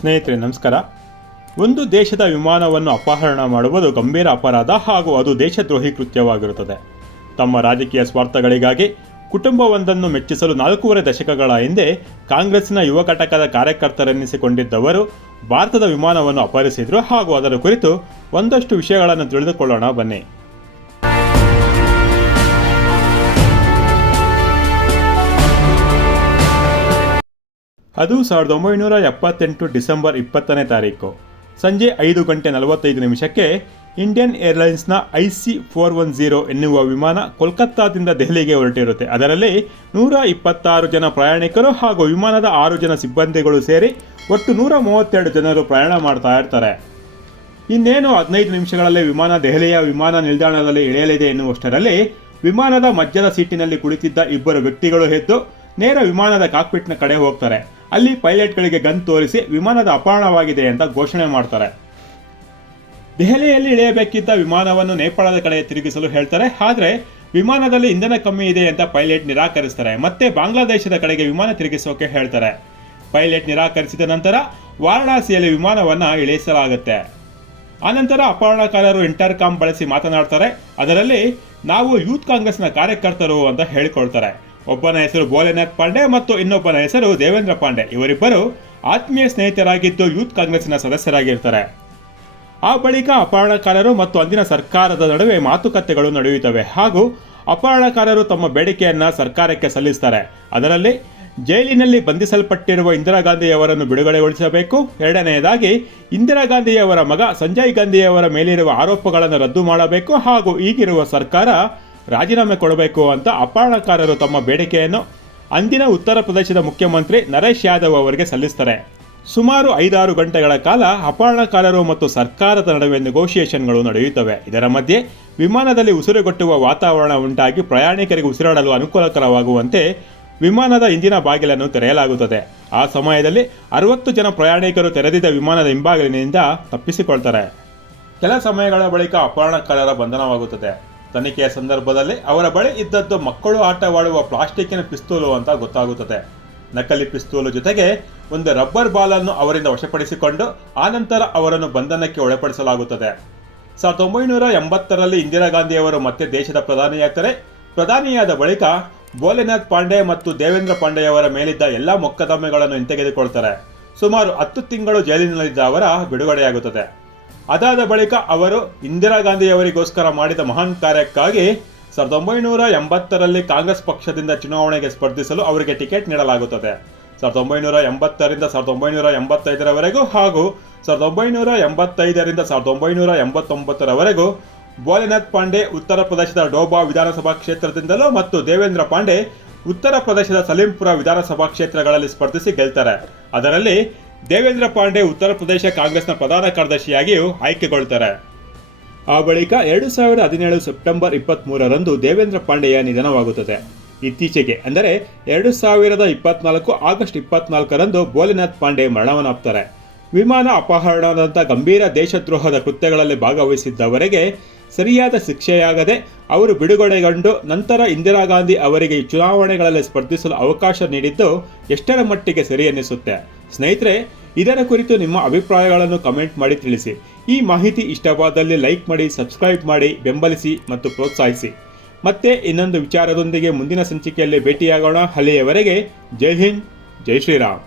ಸ್ನೇಹಿತರೆ ನಮಸ್ಕಾರ. ಒಂದು ದೇಶದ ವಿಮಾನವನ್ನು ಅಪಹರಣ ಮಾಡುವುದು ಗಂಭೀರ ಅಪರಾಧ ಹಾಗೂ ಅದು ದೇಶದ್ರೋಹಿ ಕೃತ್ಯವಾಗಿರುತ್ತದೆ. ತಮ್ಮ ರಾಜಕೀಯ ಸ್ವಾರ್ಥಗಳಿಗಾಗಿ ಕುಟುಂಬವೊಂದನ್ನು ಮೆಚ್ಚಿಸಲು 4.5 ದಶಕಗಳ ಹಿಂದೆ ಕಾಂಗ್ರೆಸ್ನ ಯುವ ಘಟಕದ ಕಾರ್ಯಕರ್ತರೆನ್ನಿಸಿಕೊಂಡಿದ್ದವರು ಭಾರತದ ವಿಮಾನವನ್ನು ಅಪಹರಿಸಿದರು ಹಾಗೂ ಅದರ ಕುರಿತು ಒಂದಷ್ಟು ವಿಷಯಗಳನ್ನು ತಿಳಿದುಕೊಳ್ಳೋಣ ಬನ್ನಿ. ಅದು 1978 ಡಿಸೆಂಬರ್ 20ನೇ ತಾರೀಕು ಸಂಜೆ 5:45 ಇಂಡಿಯನ್ ಏರ್ಲೈನ್ಸ್ನ IC410 ಎನ್ನುವ ವಿಮಾನ ಕೋಲ್ಕತ್ತಾದಿಂದ ದೆಹಲಿಗೆ ಹೊರಟಿರುತ್ತೆ. ಅದರಲ್ಲಿ 126 ಜನ ಪ್ರಯಾಣಿಕರು ಹಾಗೂ ವಿಮಾನದ 6 ಜನ ಸಿಬ್ಬಂದಿಗಳು ಸೇರಿ ಒಟ್ಟು 132 ಜನರು ಪ್ರಯಾಣ ಮಾಡ್ತಾ ಇರ್ತಾರೆ. ಇನ್ನೇನು 15 ನಿಮಿಷಗಳಲ್ಲಿ ವಿಮಾನ ದೆಹಲಿಯ ವಿಮಾನ ನಿಲ್ದಾಣದಲ್ಲಿ ಇಳಿಯಲಿದೆ ಎನ್ನುವಷ್ಟರಲ್ಲಿ ವಿಮಾನದ ಮಧ್ಯದ ಸೀಟಿನಲ್ಲಿ ಕುಳಿತಿದ್ದ ಇಬ್ಬರು ವ್ಯಕ್ತಿಗಳು ಎದ್ದು ನೇರ ವಿಮಾನದ ಕಾಕ್ಪಿಟ್ನ ಕಡೆ ಹೋಗ್ತಾರೆ. ಅಲ್ಲಿ ಪೈಲಟ್ಗಳಿಗೆ ಗನ್ ತೋರಿಸಿ ವಿಮಾನದ ಅಪಹರಣವಾಗಿದೆ ಅಂತ ಘೋಷಣೆ ಮಾಡ್ತಾರೆ. ದೆಹಲಿಯಲ್ಲಿ ಇಳಿಯಬೇಕಿದ್ದ ವಿಮಾನವನ್ನು ನೇಪಾಳದ ಕಡೆ ತಿರುಗಿಸಲು ಹೇಳ್ತಾರೆ. ಆದರೆ ವಿಮಾನದಲ್ಲಿ ಇಂಧನ ಕಮ್ಮಿ ಇದೆ ಅಂತ ಪೈಲಟ್ ನಿರಾಕರಿಸ್ತಾರೆ. ಮತ್ತೆ ಬಾಂಗ್ಲಾದೇಶದ ಕಡೆಗೆ ವಿಮಾನ ತಿರುಗಿಸೋಕೆ ಹೇಳ್ತಾರೆ. ಪೈಲಟ್ ನಿರಾಕರಿಸಿದ ನಂತರ ವಾರಣಾಸಿಯಲ್ಲಿ ವಿಮಾನವನ್ನು ಇಳಿಸಲಾಗುತ್ತೆ. ಆನಂತರ ಅಪಹರಣಕಾರರು ಇಂಟರ್ಕಾಮ್ ಬಳಸಿ ಮಾತನಾಡ್ತಾರೆ. ಅದರಲ್ಲಿ ನಾವು ಯೂತ್ ಕಾಂಗ್ರೆಸ್ನ ಕಾರ್ಯಕರ್ತರು ಅಂತ ಹೇಳಿಕೊಳ್ತಾರೆ. ಒಬ್ಬನ ಹೆಸರು ಭೋಲೆನಾಥ್ ಪಾಂಡೆ ಮತ್ತು ಇನ್ನೊಬ್ಬನ ಹೆಸರು ದೇವೇಂದ್ರ ಪಾಂಡೆ. ಇವರಿಬ್ಬರು ಆತ್ಮೀಯ ಸ್ನೇಹಿತರಾಗಿದ್ದು ಯೂತ್ ಕಾಂಗ್ರೆಸ್ನ ಸದಸ್ಯರಾಗಿರ್ತಾರೆ. ಆ ಬಳಿಕ ಅಪಹರಣಕಾರರು ಮತ್ತು ಅಂದಿನ ಸರ್ಕಾರದ ನಡುವೆ ಮಾತುಕತೆಗಳು ನಡೆಯುತ್ತವೆ ಹಾಗೂ ಅಪಹರಣಕಾರರು ತಮ್ಮ ಬೇಡಿಕೆಯನ್ನು ಸರ್ಕಾರಕ್ಕೆ ಸಲ್ಲಿಸ್ತಾರೆ. ಅದರಲ್ಲಿ ಜೈಲಿನಲ್ಲಿ ಬಂಧಿಸಲ್ಪಟ್ಟಿರುವ ಇಂದಿರಾ ಗಾಂಧಿಯವರನ್ನು ಬಿಡುಗಡೆಗೊಳಿಸಬೇಕು, ಎರಡನೆಯದಾಗಿ ಇಂದಿರಾ ಗಾಂಧಿಯವರ ಮಗ ಸಂಜಯ್ ಗಾಂಧಿಯವರ ಮೇಲಿರುವ ಆರೋಪಗಳನ್ನು ರದ್ದು ಮಾಡಬೇಕು ಹಾಗೂ ಈಗಿರುವ ಸರ್ಕಾರ ರಾಜೀನಾಮೆ ಕೊಡಬೇಕು ಅಂತ ಅಪಹರಣಕಾರರು ತಮ್ಮ ಬೇಡಿಕೆಯನ್ನು ಅಂದಿನ ಉತ್ತರ ಪ್ರದೇಶದ ಮುಖ್ಯಮಂತ್ರಿ ನರೇಶ್ ಯಾದವ್ ಅವರಿಗೆ ಸಲ್ಲಿಸ್ತಾರೆ. ಸುಮಾರು 5-6 ಗಂಟೆಗಳ ಕಾಲ ಅಪಹರಣಕಾರರು ಮತ್ತು ಸರ್ಕಾರದ ನಡುವೆ ನೆಗೋಷಿಯೇಷನ್ಗಳು ನಡೆಯುತ್ತವೆ. ಇದರ ಮಧ್ಯೆ ವಿಮಾನದಲ್ಲಿ ಉಸಿರುಗಟ್ಟುವ ವಾತಾವರಣ ಉಂಟಾಗಿ ಪ್ರಯಾಣಿಕರಿಗೆ ಉಸಿರಾಡಲು ಅನುಕೂಲಕರವಾಗುವಂತೆ ವಿಮಾನದ ಇಂಜಿನ ಬಾಗಿಲನ್ನು ತೆರೆಯಲಾಗುತ್ತದೆ. ಆ ಸಮಯದಲ್ಲಿ 60 ಜನ ಪ್ರಯಾಣಿಕರು ತೆರೆದಿದ್ದ ವಿಮಾನದ ಹಿಂಬಾಗಿಲಿನಿಂದ ತಪ್ಪಿಸಿಕೊಳ್ತಾರೆ. ಕೆಲ ಸಮಯಗಳ ಬಳಿಕ ಅಪಹರಣಕಾರರ ಬಂಧನವಾಗುತ್ತದೆ. ತನಿಖೆಯ ಸಂದರ್ಭದಲ್ಲಿ ಅವರ ಬಳಿ ಇದ್ದದ್ದು ಮಕ್ಕಳು ಆಟವಾಡುವ ಪ್ಲಾಸ್ಟಿಕ್ಕಿನ ಪಿಸ್ತೂಲು ಅಂತ ಗೊತ್ತಾಗುತ್ತದೆ. ನಕಲಿ ಪಿಸ್ತೂಲು ಜೊತೆಗೆ ಒಂದು ರಬ್ಬರ್ ಬಾಲನ್ನು ಅವರಿಂದ ವಶಪಡಿಸಿಕೊಂಡು ಆನಂತರ ಅವರನ್ನು ಬಂಧನಕ್ಕೆ ಒಳಪಡಿಸಲಾಗುತ್ತದೆ. 1980ರಲ್ಲಿ ಇಂದಿರಾ ಗಾಂಧಿಯವರು ಮತ್ತೆ ದೇಶದ ಪ್ರಧಾನಿಯಾಗ್ತಾರೆ. ಪ್ರಧಾನಿಯಾದ ಬಳಿಕ ಭೋಲೆನಾಥ್ ಪಾಂಡೆ ಮತ್ತು ದೇವೇಂದ್ರ ಪಾಂಡೆಯವರ ಮೇಲಿದ್ದ ಎಲ್ಲ ಮೊಕದ್ದಮೆಗಳನ್ನು ಹಿಂತೆಗೆದುಕೊಳ್ತಾರೆ. ಸುಮಾರು 10 ತಿಂಗಳು ಜೈಲಿನಲ್ಲಿದ್ದ ಅವರ ಬಿಡುಗಡೆಯಾಗುತ್ತದೆ. ಅದಾದ ಬಳಿಕ ಅವರು ಇಂದಿರಾ ಗಾಂಧಿಯವರಿಗೋಸ್ಕರ ಮಾಡಿದ ಮಹಾನ್ ಕಾರ್ಯಕ್ಕಾಗಿ 1980ರಲ್ಲಿ ಕಾಂಗ್ರೆಸ್ ಪಕ್ಷದಿಂದ ಚುನಾವಣೆಗೆ ಸ್ಪರ್ಧಿಸಲು ಅವರಿಗೆ ಟಿಕೆಟ್ ನೀಡಲಾಗುತ್ತದೆ. 1980ರಿಂದ 1985ರವರೆಗೂ ಹಾಗೂ 1985ರಿಂದ 1989ರವರೆಗೂ ಭೋಲೆನಾಥ್ ಪಾಂಡೆ ಉತ್ತರ ಪ್ರದೇಶದ ಡೋಬಾ ವಿಧಾನಸಭಾ ಕ್ಷೇತ್ರದಿಂದಲೂ ಮತ್ತು ದೇವೇಂದ್ರ ಪಾಂಡೆ ಉತ್ತರ ಪ್ರದೇಶದ ಸಲೀಂಪುರ ವಿಧಾನಸಭಾ ಕ್ಷೇತ್ರಗಳಲ್ಲಿ ಸ್ಪರ್ಧಿಸಿ ಗೆಲ್ತಾರೆ. ಅದರಲ್ಲಿ ದೇವೇಂದ್ರ ಪಾಂಡೆ ಉತ್ತರ ಪ್ರದೇಶ ಕಾಂಗ್ರೆಸ್ನ ಪ್ರಧಾನ ಕಾರ್ಯದರ್ಶಿಯಾಗಿಯೂ ಆಯ್ಕೆಗೊಳ್ತಾರೆ. ಆ ಬಳಿಕ 2017 ಸೆಪ್ಟೆಂಬರ್ 23ರಂದು ದೇವೇಂದ್ರ ಪಾಂಡೆಯ ನಿಧನವಾಗುತ್ತದೆ. ಇತ್ತೀಚೆಗೆ ಅಂದರೆ 2024 ಆಗಸ್ಟ್ 24ರಂದು ಭೋಲೆನಾಥ್ ಪಾಂಡೆ ಮರಣವನ್ನಾಪ್ತಾರೆ. ವಿಮಾನ ಅಪಹರಣದಂಥ ಗಂಭೀರ ದೇಶದ್ರೋಹದ ಕೃತ್ಯಗಳಲ್ಲಿ ಭಾಗವಹಿಸಿದ್ದವರಿಗೆ ಸರಿಯಾದ ಶಿಕ್ಷೆಯಾಗದೆ ಅವರು ಬಿಡುಗಡೆಗೊಂಡು ನಂತರ ಇಂದಿರಾ ಗಾಂಧಿ ಅವರಿಗೆ ಚುನಾವಣೆಗಳಲ್ಲಿ ಸ್ಪರ್ಧಿಸಲು ಅವಕಾಶ ನೀಡಿದ್ದು ಎಷ್ಟರ ಮಟ್ಟಿಗೆ ಸರಿ ಎನ್ನಿಸುತ್ತೆ? ಸ್ನೇಹಿತರೆ, ಇದರ ಕುರಿತು ನಿಮ್ಮ ಅಭಿಪ್ರಾಯಗಳನ್ನು ಕಮೆಂಟ್ ಮಾಡಿ ತಿಳಿಸಿ. ಈ ಮಾಹಿತಿ ಇಷ್ಟವಾದಲ್ಲಿ ಲೈಕ್ ಮಾಡಿ, ಸಬ್ಸ್ಕ್ರೈಬ್ ಮಾಡಿ, ಬೆಂಬಲಿಸಿ ಮತ್ತು ಪ್ರೋತ್ಸಾಹಿಸಿ. ಮತ್ತೆ ಇನ್ನೊಂದು ವಿಚಾರದೊಂದಿಗೆ ಮುಂದಿನ ಸಂಚಿಕೆಯಲ್ಲಿ ಭೇಟಿಯಾಗೋಣ. ಅಲ್ಲಿಯವರೆಗೆ ಜೈ ಹಿಂದ್, ಜೈ ಶ್ರೀರಾಮ್.